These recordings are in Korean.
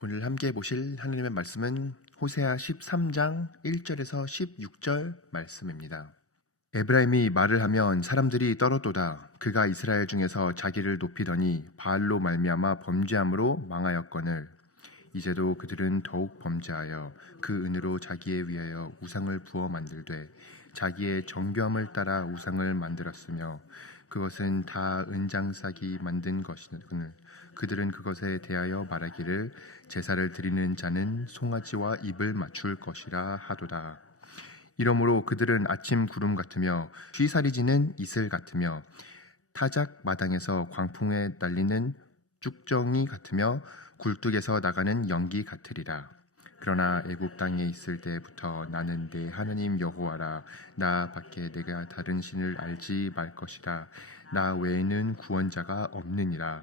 오늘 함께 보실 하나님의 말씀은 호세아 13장 1절에서 16절 말씀입니다. 에브라임이 말을 하면 사람들이 떨어도다. 그가 이스라엘 중에서 자기를 높이더니 바알로 말미암아 범죄함으로 망하였거늘. 이제도 그들은 더욱 범죄하여 그 은으로 자기에 위하여 우상을 부어 만들되 자기의 정교함을 따라 우상을 만들었으며 그것은 다 은장싹이 만든 것이거늘 그들은 그것에 대하여 말하기를 제사를 드리는 자는 송아지와 입을 맞출 것이라 하도다. 이러므로 그들은 아침 구름 같으며 휘살이 지는 이슬 같으며 타작 마당에서 광풍에 날리는 쭉정이 같으며 굴뚝에서 나가는 연기 같으리라. 그러나 애굽 땅에 있을 때부터 나는 내 하나님 여호와라 나 밖에 내가 다른 신을 알지 말 것이라 나 외에는 구원자가 없느니라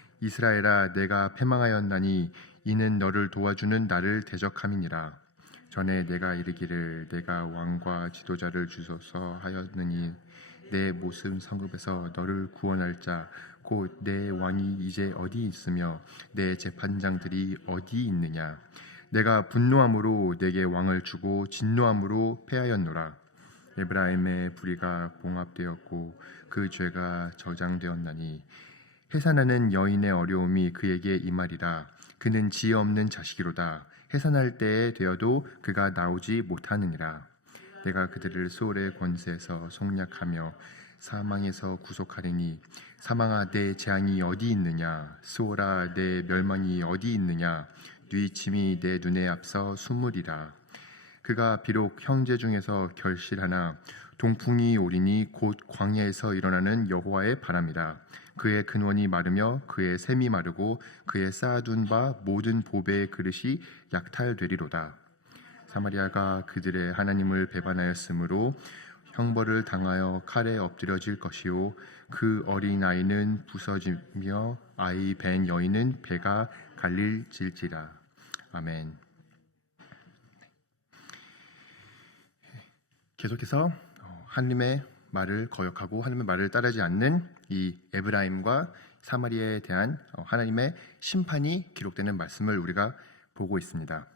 이스라엘아 내가 패망하였나니 이는 너를 도와주는 나를 대적함이니라. 전에 내가 이르기를 내가 왕과 지도자를 주소서 하였느니 내 모습 성급에서 너를 구원할 자 곧 내 왕이 이제 어디 있으며 내 재판장들이 어디 있느냐? 내가 분노함으로 내게 왕을 주고 진노함으로 패하였노라. 에브라임의 불의가 봉합되었고 그 죄가 저장되었나니 해산하는 여인의 어려움이 그에게 이말이라. 그는 지혜 없는 자식이로다. 해산할 때에 되어도 그가 나오지 못하느니라. 내가 그들을 소울의 권세에서 속략하며 사망에서 구속하리니 사망아 내 재앙이 어디 있느냐? 소울아 내 멸망이 어디 있느냐? 네 짐이 내 눈에 앞서 숨으리라. 그가 비록 형제 중에서 결실하나 동풍이 오리니 곧 광야에서 일어나는 여호와의 바람이라. 그의 근원이 마르며 그의 샘이 마르고 그의 쌓아둔 바 모든 보배의 그릇이 약탈되리로다. 사마리아가 그들의 하나님을 배반하였으므로 형벌을 당하여 칼에 엎드려질 것이요. 그 어린 아이는 부서지며 아이 벤 여인은 배가 갈릴질지라. 아멘. 계속해서 어, 하나님의 말을 거역하고 하나님의 말을 따르지 않는 이 에브라임과 사마리아에 대한 어, 하나님의 심판이 기록되는 말씀을 우리가 보고 있습니다.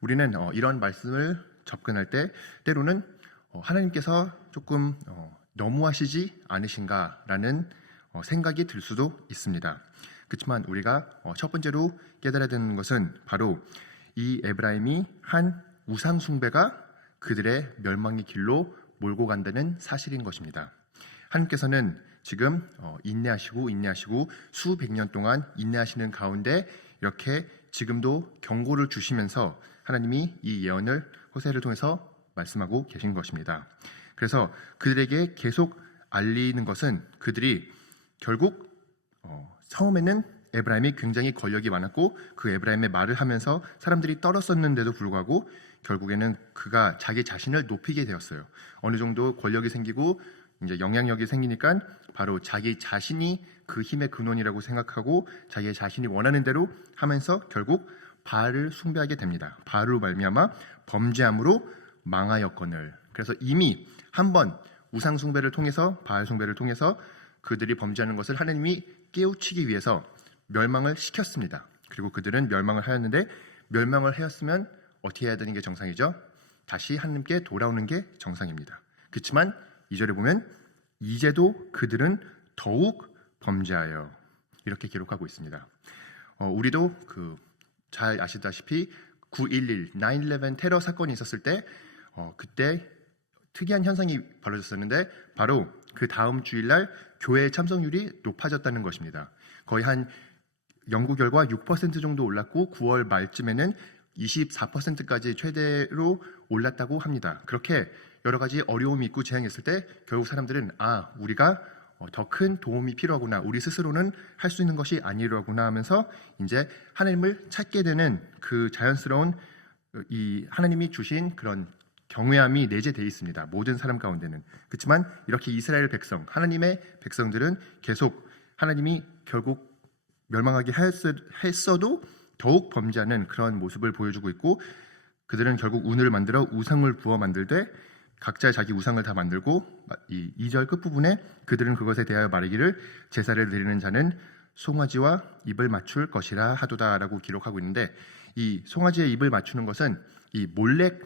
우리는 어, 이런 말씀을 접근할 때 때로는 어, 하나님께서 조금 어, 너무하시지 않으신가라는 어, 생각이 들 수도 있습니다. 그렇지만 우리가 어, 첫 번째로 깨달아야 되는 것은 바로 이 에브라임이 한 우상 숭배가 그들의 멸망의 길로 몰고 간다는 사실인 것입니다. 하나님께서는 지금 어, 인내하시고 인내하시고 수백 년 동안 인내하시는 가운데 이렇게 지금도 경고를 주시면서 하나님이 이 예언을 호세를 통해서 말씀하고 계신 것입니다. 그래서 그들에게 계속 알리는 것은 그들이 결국 어, 처음에는 에브라임이 굉장히 권력이 많았고 그 에브라임의 말을 하면서 사람들이 떨었었는데도 불구하고 결국에는 그가 자기 자신을 높이게 되었어요. 어느 정도 권력이 생기고 이제 영향력이 생기니까 바로 자기 자신이 그 힘의 근원이라고 생각하고 자기 자신이 원하는 대로 하면서 결국 바알을 숭배하게 됩니다. 바알로 말미암아 범죄함으로 망하였거늘. 그래서 이미 한번 우상 숭배를 통해서 바알 숭배를 통해서 그들이 범죄하는 것을 하나님이 깨우치기 위해서 멸망을 시켰습니다. 그리고 그들은 멸망을 하였는데 멸망을 하였으면 어떻게 해야 되는 게 정상이죠? 다시 하나님께 돌아오는 게 정상입니다. 그렇지만 이절에 보면 이제도 그들은 더욱 범죄하여 이렇게 기록하고 있습니다. 어, 우리도 그 잘 아시다시피 911, 9/11 테러 사건이 있었을 때 어, 그때 특이한 현상이 벌어졌었는데 바로 그 다음 주일날 교회 참석률이 높아졌다는 것입니다. 거의 한 연구 결과 6% 정도 올랐고 9월 말쯤에는 24%까지 최대로 올랐다고 합니다. 그렇게 여러 가지 어려움이 있고 재앙이 있을 때 결국 사람들은 아 우리가 더 큰 도움이 필요하구나. 우리 스스로는 할 수 있는 것이 아니라구나 하면서 이제 하나님을 찾게 되는 그 자연스러운 이 하나님이 주신 그런 경외함이 내재되어 있습니다. 모든 사람 가운데는. 그렇지만 이렇게 이스라엘 백성, 하나님의 백성들은 계속 하나님이 결국 멸망하게 했어도 더욱 범죄하는 그런 모습을 보여주고 있고 그들은 결국 운을 만들어 우상을 부어 만들 때 각자 자기 우상을 다 만들고 이 2절 끝부분에 그들은 그것에 대하여 말하기를 제사를 드리는 자는 송아지와 입을 맞출 것이라 하도다라고 기록하고 있는데 이 송아지의 입을 맞추는 것은 이 몰렉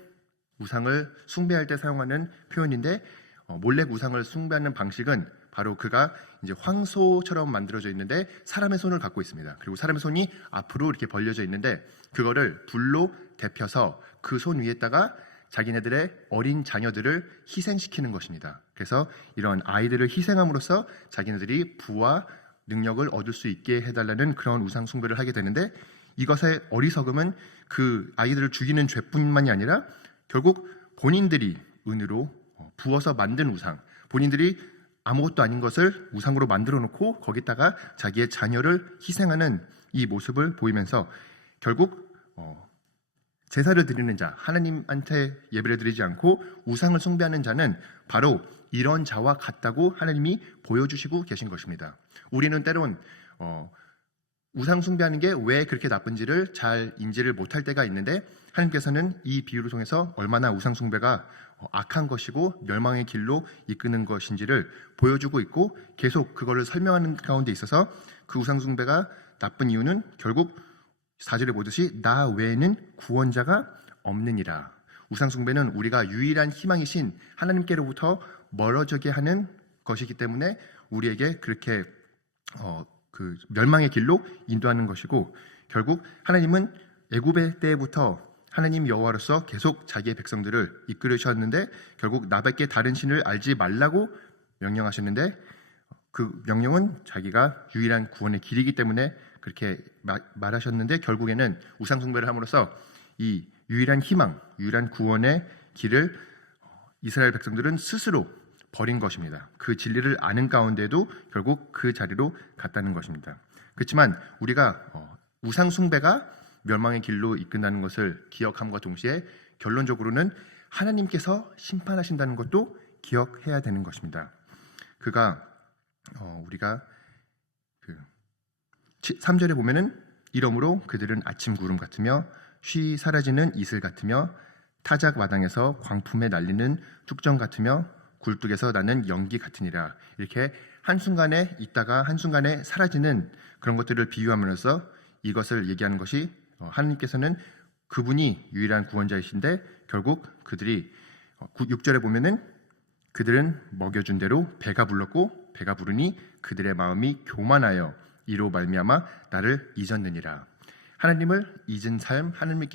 우상을 숭배할 때 사용하는 표현인데 어, 몰렉 우상을 숭배하는 방식은 바로 그가 이제 황소처럼 만들어져 있는데 사람의 손을 갖고 있습니다. 그리고 사람의 손이 앞으로 이렇게 벌려져 있는데 그거를 불로 데펴서 그 손 위에다가 자기네들의 어린 자녀들을 희생시키는 것입니다. 그래서 이런 아이들을 희생함으로써 자기네들이 부와 능력을 얻을 수 있게 해달라는 그런 우상 숭배를 하게 되는데 이것의 어리석음은 그 아이들을 죽이는 죄뿐만이 아니라 결국 본인들이 은으로 어, 부어서 만든 우상, 본인들이 아무것도 아닌 것을 우상으로 만들어 놓고 거기다가 자기의 자녀를 희생하는 이 모습을 보이면서 결국 어, 제사를 드리는 자, 하나님한테 예배를 드리지 않고 우상을 숭배하는 자는 바로 이런 자와 같다고 하나님이 보여주시고 계신 것입니다. 우리는 때론 어, 우상 숭배하는 게 왜 그렇게 나쁜지를 잘 인지를 못할 때가 있는데 하나님께서는 이 비유를 통해서 얼마나 우상 숭배가 어, 악한 것이고 멸망의 길로 이끄는 것인지를 보여주고 있고 계속 그거를 설명하는 가운데 있어서 그 우상 숭배가 나쁜 이유는 결국 사절에 보듯이 나 외에는 구원자가 없느니라. 우상 숭배는 우리가 유일한 희망이신 하나님께로부터 멀어지게 하는 것이기 때문에 우리에게 그렇게 어, 그 멸망의 길로 인도하는 것이고 결국 하나님은 애굽의 때부터 하나님 여호와로서 계속 자기의 백성들을 이끌으셨는데 결국 나밖에 다른 신을 알지 말라고 명령하셨는데 그 명령은 자기가 유일한 구원의 길이기 때문에 그렇게 마, 말하셨는데 결국에는 우상 숭배를 함으로써 이 유일한 희망, 유일한 구원의 길을 이스라엘 백성들은 스스로 버린 것입니다. 그 진리를 아는 가운데도 결국 그 자리로 갔다는 것입니다. 그렇지만 우리가 어, 우상 숭배가 멸망의 길로 이끈다는 것을 기억함과 동시에 결론적으로는 하나님께서 심판하신다는 것도 기억해야 되는 것입니다. 그가 어, 우리가 그 3절에 보면은 이러므로 그들은 아침 구름 같으며 쉬 사라지는 이슬 같으며 타작 마당에서 광품에 날리는 축정 같으며 굴뚝에서 나는 연기 같으니라 이렇게 한순간에 있다가 한순간에 사라지는 그런 것들을 비유하면서 이것을 얘기하는 것이 어, 하나님께서는 그분이 유일한 구원자이신데 결국 그들이 6절에 어, 보면은 그들은 먹여준 대로 배가 불렀고 배가 부르니 그들의 마음이 교만하여 이로 말미암아 나를 잊었느니라. 하나님을 잊은 삶, 하나님을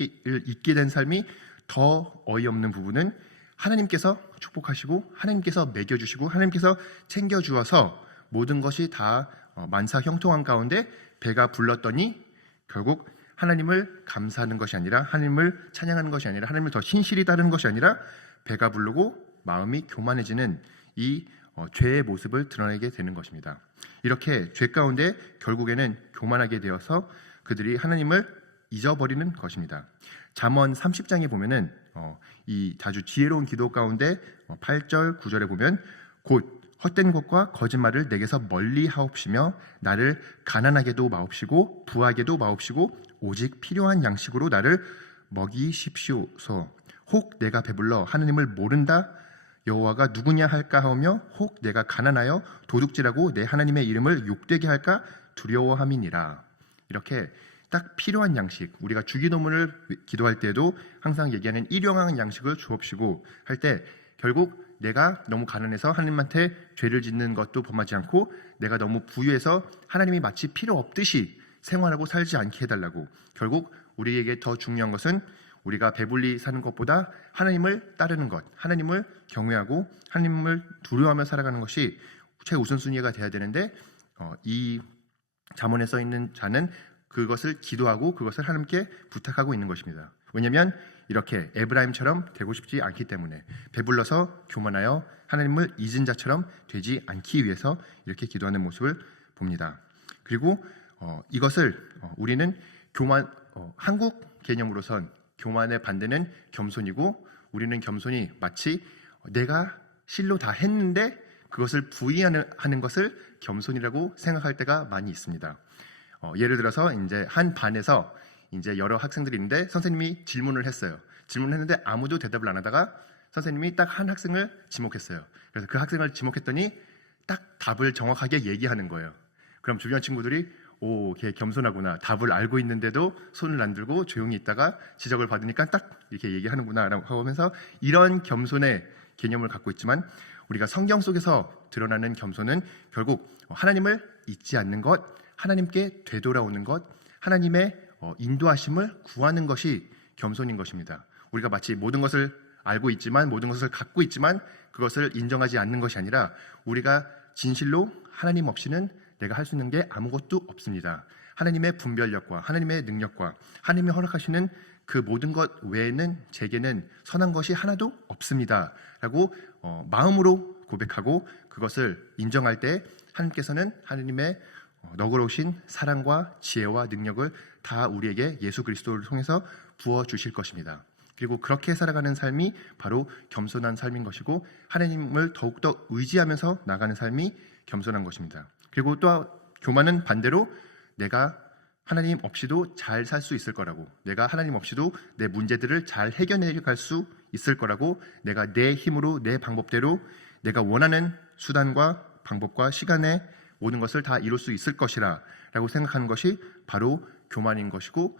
잊게 된 삶이 더 어이없는 부분은 하나님께서 축복하시고 하나님께서 먹여주시고 하나님께서 챙겨주어서 모든 것이 다 어, 만사 형통한 가운데 배가 불렀더니 결국 하나님을 감사하는 것이 아니라 하나님을 찬양하는 것이 아니라 하나님을 더 신실히 따르는 것이 아니라 배가 부르고 마음이 교만해지는 이 어, 죄의 모습을 드러내게 되는 것입니다. 이렇게 죄 가운데 결국에는 교만하게 되어서 그들이 하나님을 잊어버리는 것입니다. 잠언 30장에 보면은 어, 이 아주 지혜로운 기도 가운데 8절, 어, 9절에 보면 곧 헛된 것과 거짓말을 내게서 멀리 하옵시며 나를 가난하게도 마옵시고 부하게도 마옵시고 오직 필요한 양식으로 나를 먹이십시오소. 혹 내가 배불러 하느님을 모른다 여호와가 누구냐 할까 하며 혹 내가 가난하여 도둑질하고 내 하나님의 이름을 욕되게 할까 두려워함이니라. 이렇게 딱 필요한 양식, 우리가 주기도문을 기도할 때도 항상 얘기하는 일용할 양식을 주옵시고 할 때 결국 내가 너무 가난해서 하나님한테 죄를 짓는 것도 범하지 않고 내가 너무 부유해서 하나님이 마치 필요 없듯이 생활하고 살지 않게 해달라고 결국 우리에게 더 중요한 것은 우리가 배불리 사는 것보다 하나님을 따르는 것, 하나님을 경외하고 하나님을 두려워하며 살아가는 것이 최우선순위가 돼야 되는데 어, 이 자문에 써 있는 자는 그것을 기도하고 그것을 하나님께 부탁하고 있는 것입니다. 왜냐하면 이렇게 에브라임처럼 되고 싶지 않기 때문에 배불러서 교만하여 하나님을 잊은 자처럼 되지 않기 위해서 이렇게 기도하는 모습을 봅니다. 그리고 어, 이것을 어, 우리는 교만 어, 한국 개념으로선 교만의 반대는 겸손이고 우리는 겸손이 마치 내가 실로 다 했는데 그것을 부의하는 하는 것을 겸손이라고 생각할 때가 많이 있습니다. 어, 예를 들어서 이제 한 반에서 이제 여러 학생들이 있는데 선생님이 질문을 했어요. 질문했는데 아무도 대답을 안 하다가 선생님이 딱 한 학생을 지목했어요. 그래서 그 학생을 지목했더니 딱 답을 정확하게 얘기하는 거예요. 그럼 주변 친구들이 오, 걔 겸손하구나. 답을 알고 있는데도 손을 안 들고 조용히 있다가 지적을 받으니까 딱 이렇게 얘기하는구나 라고 하면서 이런 겸손의 개념을 갖고 있지만 우리가 성경 속에서 드러나는 겸손은 결국 하나님을 잊지 않는 것, 하나님께 되돌아오는 것, 하나님의 어, 인도하심을 구하는 것이 겸손인 것입니다. 우리가 마치 모든 것을 알고 있지만 모든 것을 갖고 있지만 그것을 인정하지 않는 것이 아니라 우리가 진실로 하나님 없이는 내가 할 수 있는 게 아무것도 없습니다. 하나님의 분별력과 하나님의 능력과 하나님이 허락하시는 그 모든 것 외에는 제게는 선한 것이 하나도 없습니다.라고 어, 마음으로 고백하고 그것을 인정할 때 하나님께서는 하나님의 어, 너그러우신 사랑과 지혜와 능력을 다 우리에게 예수 그리스도를 통해서 부어 주실 것입니다. 그리고 그렇게 살아가는 삶이 바로 겸손한 삶인 것이고 하나님을 더욱더 의지하면서 나가는 삶이 겸손한 것입니다. 그리고 또 교만은 반대로 내가 하나님 없이도 잘 살 수 있을 거라고 내가 하나님 없이도 내 문제들을 잘 해결해 갈 수 있을 거라고 내가 내 힘으로 내 방법대로 내가 원하는 수단과 방법과 시간에 모든 것을 다 이룰 수 있을 것이라 라고 생각하는 것이 바로 교만인 것이고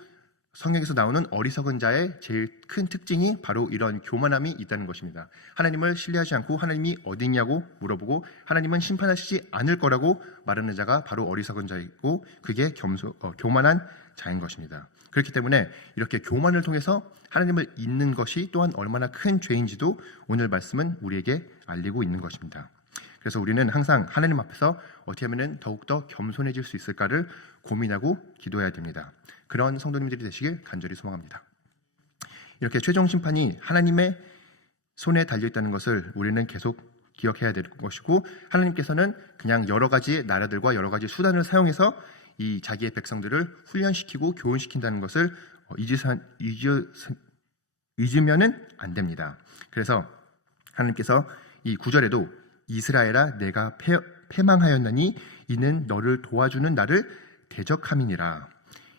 성경에서 나오는 어리석은 자의 제일 큰 특징이 바로 이런 교만함이 있다는 것입니다. 하나님을 신뢰하지 않고 하나님이 어디냐고 물어보고 하나님은 심판하시지 않을 거라고 말하는 자가 바로 어리석은 자이고 그게 겸소, 어, 교만한 자인 것입니다. 그렇기 때문에 이렇게 교만을 통해서 하나님을 잊는 것이 또한 얼마나 큰 죄인지도 오늘 말씀은 우리에게 알리고 있는 것입니다. 그래서 우리는 항상 하나님 앞에서 어떻게 하면 더욱더 겸손해질 수 있을까를 고민하고 기도해야 됩니다. 그런 성도님들이 되시길 간절히 소망합니다. 이렇게 최종 심판이 하나님의 손에 달려 있다는 것을 우리는 계속 기억해야 될 것이고 하나님께서는 그냥 여러 가지 나라들과 여러 가지 수단을 사용해서 이 자기의 백성들을 훈련시키고 교훈시킨다는 것을 잊으서, 잊으, 잊으면은 안 됩니다. 그래서 하나님께서 이 구절에도 이스라엘아 내가 패, 패망하였나니 이는 너를 도와주는 나를 대적함이니라.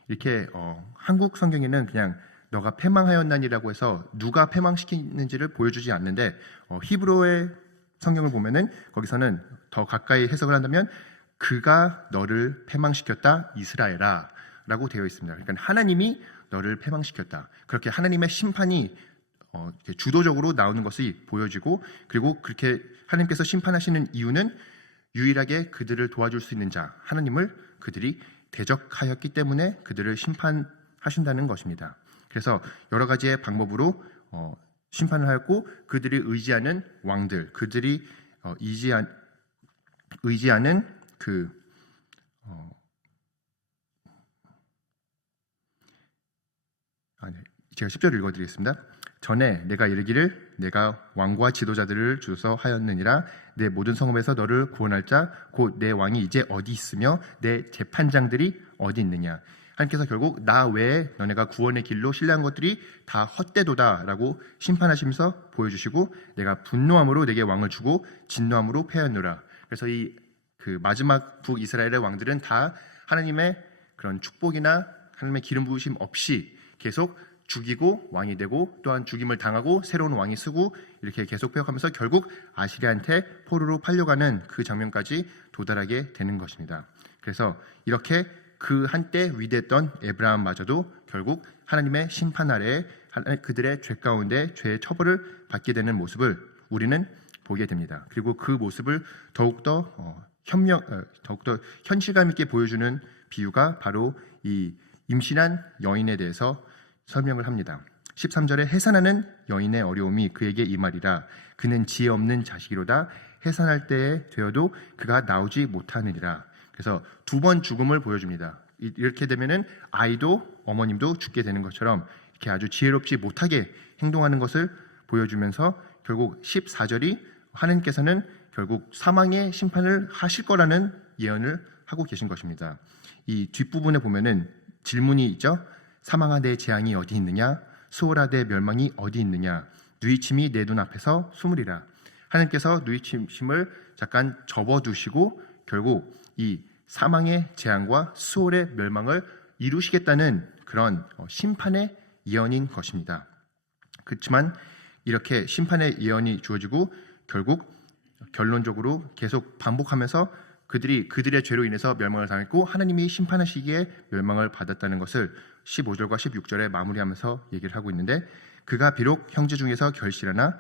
이렇게 어, 한국 성경에는 그냥 너가 패망하였나니라고 해서 누가 패망시키는지를 보여주지 않는데 어, 히브리어의 성경을 보면은 거기서는 더 가까이 해석을 한다면 그가 너를 패망시켰다 이스라엘아라고 되어 있습니다. 그러니까 하나님이 너를 패망시켰다. 그렇게 하나님의 심판이 어, 주도적으로 나오는 것이 보여지고 그리고 그렇게 하나님께서 심판하시는 이유는 유일하게 그들을 도와줄 수 있는 자 하나님을 그들이 대적하였기 때문에 그들을 심판하신다는 것입니다. 그래서 여러 가지의 방법으로 어, 심판을 하였고 그들이 의지하는 왕들, 그들이 어, 의지한, 의지하는 그 어. 제가 10절 읽어드리겠습니다. 전에 내가 이르기를 내가 왕과 지도자들을 주서 하였느니라. 내 모든 성읍에서 너를 구원할 자 곧 내 왕이 이제 어디 있으며 내 재판장들이 어디 있느냐? 하나님께서 결국 나 외에 너네가 구원의 길로 신뢰한 것들이 다 헛되도다라고 심판하시면서 보여주시고 내가 분노함으로 내게 왕을 주고 진노함으로 패하노라. 그래서 이 그 마지막 북이스라엘의 왕들은 다 하나님의 그런 축복이나 하나님의 기름 부으심 없이 계속 죽이고 왕이 되고 또한 죽임을 당하고 새로운 왕이 쓰고 이렇게 계속 폐역하면서 결국 아시리한테 포로로 팔려가는 그 장면까지 도달하게 되는 것입니다. 그래서 이렇게 그 한때 위대했던 에브라함마저도 결국 하나님의 심판 아래에 그들의 죄 가운데 죄의 처벌을 받게 되는 모습을 우리는 보게 됩니다. 그리고 그 모습을 더욱더 어, 협력, 어, 더욱더 현실감 있게 보여주는 비유가 바로 이 임신한 여인에 대해서 설명을 합니다. 13절에 해산하는 여인의 어려움이 그에게 이 말이라 그는 지혜 없는 자식이로다 해산할 때에 되어도 그가 나오지 못하느니라. 그래서 두 번 죽음을 보여줍니다. 이- 이렇게 되면은 아이도 어머님도 죽게 되는 것처럼 이렇게 아주 지혜롭지 못하게 행동하는 것을 보여주면서 결국 14절이 하나님께서는 결국 사망의 심판을 하실 거라는 예언을 하고 계신 것입니다. 이 뒷부분에 보면은 질문이 있죠. 사망아 내 재앙이 어디 있느냐? 수월아 내 멸망이 어디 있느냐? 누이침이 내 눈앞에서 숨으리라. 하나님께서 누이침을 잠깐 접어두시고 결국 이 사망의 재앙과 수월의 멸망을 이루시겠다는 그런 어, 심판의 예언인 것입니다. 그렇지만 이렇게 심판의 예언이 주어지고 결국 결론적으로 계속 반복하면서 그들이 그들의 죄로 인해서 멸망을 당했고 하나님이 심판하시기에 멸망을 받았다는 것을 15절과 16절에 마무리하면서 얘기를 하고 있는데 그가 비록 형제 중에서 결실하나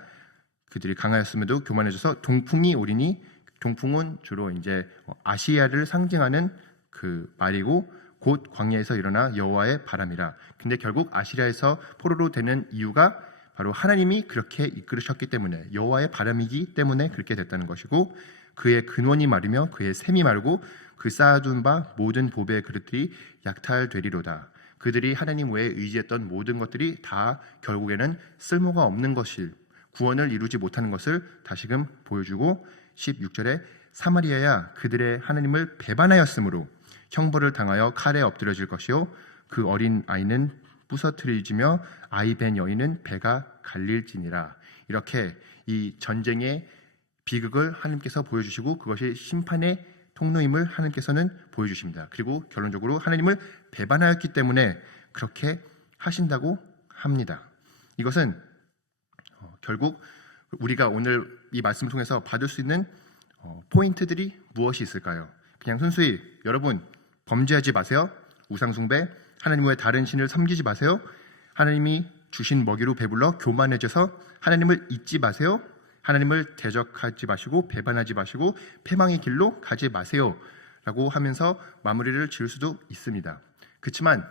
그들이 강하였음에도 교만해져서 동풍이 오리니 동풍은 주로 이제 아시아를 상징하는 그 말이고 곧 광야에서 일어나 여호와의 바람이라. 근데 결국 아시리아에서 포로로 되는 이유가 바로 하나님이 그렇게 이끌으셨기 때문에 여호와의 바람이기 때문에 그렇게 됐다는 것이고 그의 근원이 마르며 그의 샘이 마르고 그 쌓아둔 바 모든 보배의 그릇들이 약탈되리로다. 그들이 하나님 외에 의지했던 모든 것들이 다 결국에는 쓸모가 없는 것일 구원을 이루지 못하는 것을 다시금 보여주고 16절에 사마리아야 그들의 하나님을 배반하였으므로 형벌을 당하여 칼에 엎드려질 것이요 그 어린 아이는 부서뜨리지며 아이 벤 여인은 배가 갈릴지니라 이렇게 이 전쟁의 비극을 하나님께서 보여주시고 그것이 심판의 통로임을 하나님께서는 보여주십니다. 그리고 결론적으로 하나님을 배반하였기 때문에 그렇게 하신다고 합니다. 이것은 어, 결국 우리가 오늘 이 말씀을 통해서 받을 수 있는 어, 포인트들이 무엇이 있을까요? 그냥 순수히 여러분 범죄하지 마세요. 우상숭배, 하나님 외에 다른 신을 섬기지 마세요. 하나님이 주신 먹이로 배불러 교만해져서 하나님을 잊지 마세요. 하나님을 대적하지 마시고 배반하지 마시고 패망의 길로 가지 마세요 라고 하면서 마무리를 지을 수도 있습니다. 그렇지만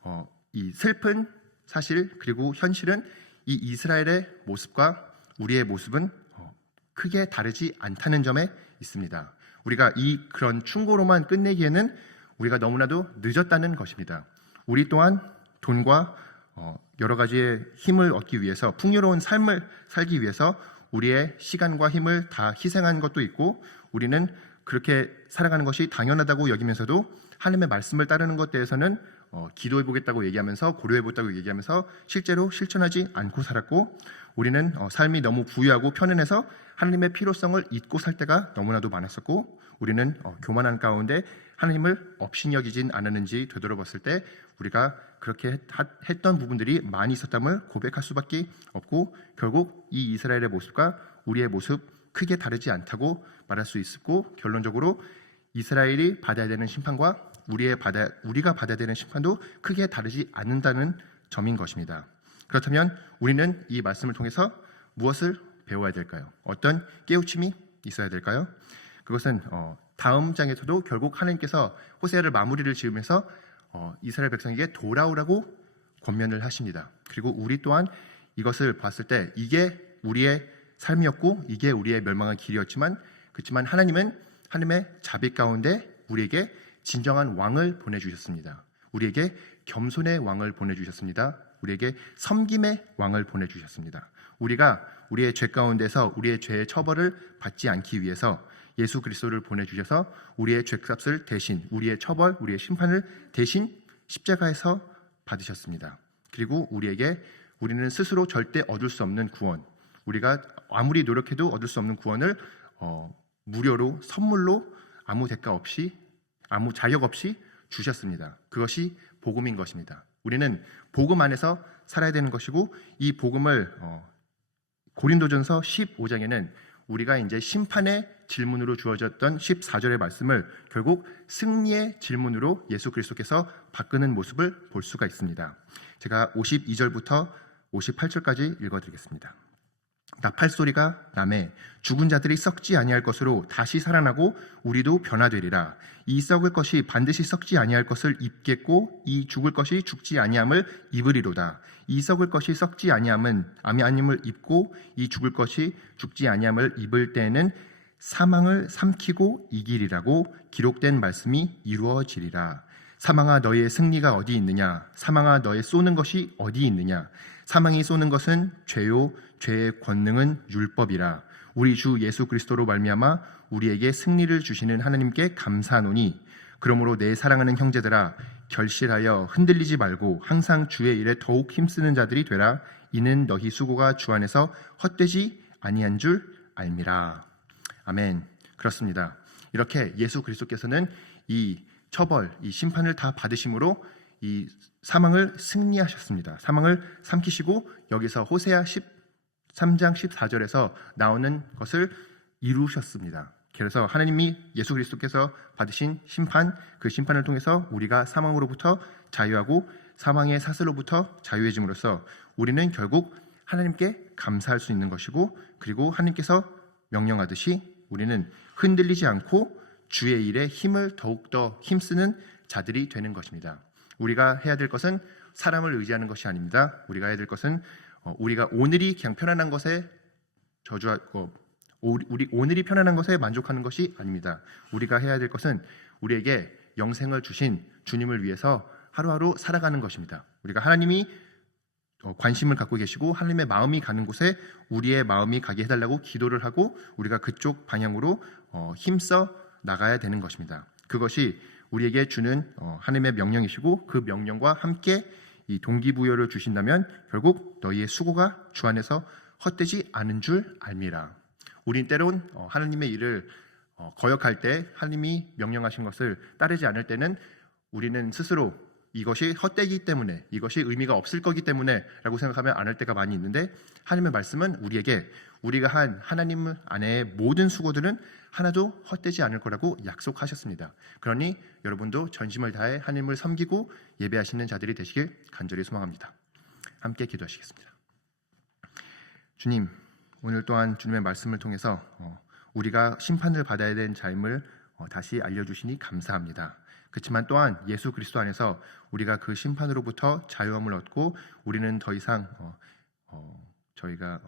어, 이 슬픈 사실 그리고 현실은 이 이스라엘의 모습과 우리의 모습은 어, 크게 다르지 않다는 점에 있습니다. 우리가 이 그런 충고로만 끝내기에는 우리가 너무나도 늦었다는 것입니다. 우리 또한 돈과 어, 여러 가지의 힘을 얻기 위해서 풍요로운 삶을 살기 위해서 우리의 시간과 힘을 다 희생한 것도 있고 우리는 그렇게 살아가는 것이 당연하다고 여기면서도 하나님의 말씀을 따르는 것 대해서는 어, 기도해 보겠다고 얘기하면서 고려해 보겠다고 얘기하면서 실제로 실천하지 않고 살았고 우리는 어, 삶이 너무 부유하고 편안해서 하나님의 필요성을 잊고 살 때가 너무나도 많았었고 우리는 어, 교만한 가운데 하나님을 업신 여기진 않았는지 되돌아봤을 때 우리가 그렇게 했, 했던 부분들이 많이 있었담을 고백할 수밖에 없고 결국 이 이스라엘의 모습과 우리의 모습 크게 다르지 않다고 말할 수 있었고 결론적으로 이스라엘이 받아야 되는 심판과 우리의 받아 우리가 받아야 되는 심판도 크게 다르지 않는다는 점인 것입니다. 그렇다면 우리는 이 말씀을 통해서 무엇을 배워야 될까요? 어떤 깨우침이 있어야 될까요? 그것은 어, 다음 장에서도 결국 하나님께서 호세아를 마무리를 지으면서 어, 이스라엘 백성에게 돌아오라고 권면을 하십니다. 그리고 우리 또한 이것을 봤을 때 이게 우리의 삶이었고 이게 우리의 멸망의 길이었지만 그렇지만 하나님은 하나님의 자비 가운데 우리에게 진정한 왕을 보내주셨습니다. 우리에게 겸손의 왕을 보내주셨습니다. 우리에게 섬김의 왕을 보내주셨습니다. 우리가 우리의 죄 가운데서 우리의 죄의 처벌을 받지 않기 위해서 예수 그리스도를 보내주셔서 우리의 죄값을 대신 우리의 처벌, 우리의 심판을 대신 십자가에서 받으셨습니다. 그리고 우리에게 우리는 스스로 절대 얻을 수 없는 구원, 우리가 아무리 노력해도 얻을 수 없는 구원을 어, 무료로 선물로 아무 대가 없이 아무 자격 없이 주셨습니다. 그것이 복음인 것입니다. 우리는 복음 안에서 살아야 되는 것이고 이 복음을 어, 고린도전서 15장에는 우리가 이제 심판의 질문으로 주어졌던 14절의 말씀을 결국 승리의 질문으로 예수 그리스도께서 바꾸는 모습을 볼 수가 있습니다. 제가 52절부터 58절까지 읽어드리겠습니다. 나팔 소리가 남에 죽은 자들이 썩지 아니할 것으로 다시 살아나고 우리도 변화되리라. 이 썩을 것이 반드시 썩지 아니할 것을 입겠고 이 죽을 것이 죽지 아니함을 입으리로다. 이 썩을 것이 썩지 아니함은 아미아님을 입고 이 죽을 것이 죽지 아니함을 입을 때에는 사망을 삼키고 이기리라고 기록된 말씀이 이루어지리라. 사망아 너의 승리가 어디 있느냐 사망아 너의 쏘는 것이 어디 있느냐 사망이 쏘는 것은 죄요 죄의 권능은 율법이라. 우리 주 예수 그리스도로 말미암아 우리에게 승리를 주시는 하나님께 감사하노니 그러므로 내 사랑하는 형제들아 결실하여 흔들리지 말고 항상 주의 일에 더욱 힘쓰는 자들이 되라. 이는 너희 수고가 주 안에서 헛되지 아니한 줄 알미라. 아멘. 그렇습니다. 이렇게 예수 그리스도께서는 이 처벌, 이 심판을 다 받으심으로 이 사망을 승리하셨습니다. 사망을 삼키시고 여기서 호세아 13장 14절에서 나오는 것을 이루셨습니다. 그래서 하나님이 예수 그리스도께서 받으신 심판, 그 심판을 통해서 우리가 사망으로부터 자유하고 사망의 사슬로부터 자유해짐으로써 우리는 결국 하나님께 감사할 수 있는 것이고 그리고 하나님께서 명령하듯이 우리는 흔들리지 않고 주의 일에 힘을 더욱더 힘쓰는 자들이 되는 것입니다. 우리가 해야 될 것은 사람을 의지하는 것이 아닙니다. 우리가 해야 될 것은 어, 우리가 오늘이 그냥 편안한 것에 저주하고 우리 오늘이 편안한 것에 만족하는 것이 아닙니다. 우리가 해야 될 것은 우리에게 영생을 주신 주님을 위해서 하루하루 살아가는 것입니다. 우리가 하나님이 어, 관심을 갖고 계시고 하나님의 마음이 가는 곳에 우리의 마음이 가게 해달라고 기도를 하고 우리가 그쪽 방향으로 어, 힘써 나가야 되는 것입니다. 그것이 우리에게 주는 어, 하나님의 명령이시고 그 명령과 함께 이 동기부여를 주신다면 결국 너희의 수고가 주 안에서 헛되지 않은 줄 알미라. 우린 때론 어, 하나님의 일을 어, 거역할 때 하나님이 명령하신 것을 따르지 않을 때는 우리는 스스로 이것이 헛되기 때문에 이것이 의미가 없을 거기 때문에라고 생각하면 안 할 때가 많이 있는데 하나님의 말씀은 우리에게 우리가 한 하나님 안에 모든 수고들은 하나도 헛되지 않을 거라고 약속하셨습니다. 그러니 여러분도 전심을 다해 하나님을 섬기고 예배하시는 자들이 되시길 간절히 소망합니다. 함께 기도하시겠습니다. 주님, 오늘 또한 주님의 말씀을 통해서 어, 우리가 심판을 받아야 되는 자임을 어, 다시 알려주시니 감사합니다. 그렇지만 또한 예수 그리스도 안에서 우리가 그 심판으로부터 자유함을 얻고 우리는 더 이상 어, 어, 저희가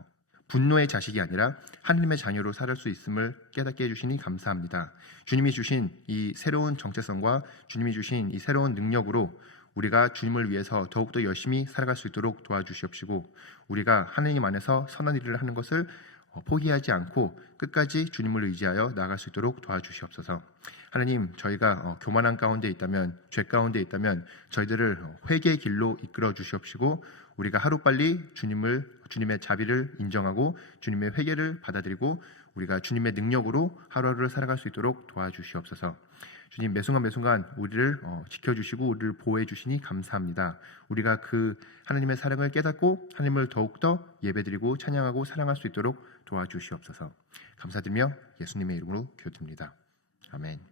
분노의 자식이 아니라 하나님의 자녀로 살을 수 있음을 깨닫게 해주시니 감사합니다. 주님이 주신 이 새로운 정체성과 주님이 주신 이 새로운 능력으로 우리가 주님을 위해서 더욱더 열심히 살아갈 수 있도록 도와주시옵시고 우리가 하나님 안에서 선한 일을 하는 것을 어, 포기하지 않고 끝까지 주님을 의지하여 나아갈 수 있도록 도와주시옵소서. 하나님, 저희가 어, 교만한 가운데 있다면, 죄 가운데 있다면 저희들을 어, 회개의 길로 이끌어 주시옵시고 우리가 하루빨리 주님을 주님의 자비를 인정하고 주님의 회개를 받아들이고 우리가 주님의 능력으로 하루하루를 살아갈 수 있도록 도와주시옵소서. 주님 매 순간 매 순간 우리를 어, 지켜주시고 우리를 보호해 주시니 감사합니다. 우리가 그 하나님의 사랑을 깨닫고 하나님을 더욱더 예배드리고 찬양하고 사랑할 수 있도록 도와주시옵소서. 감사드리며 예수님의 이름으로 기도드립니다. 아멘.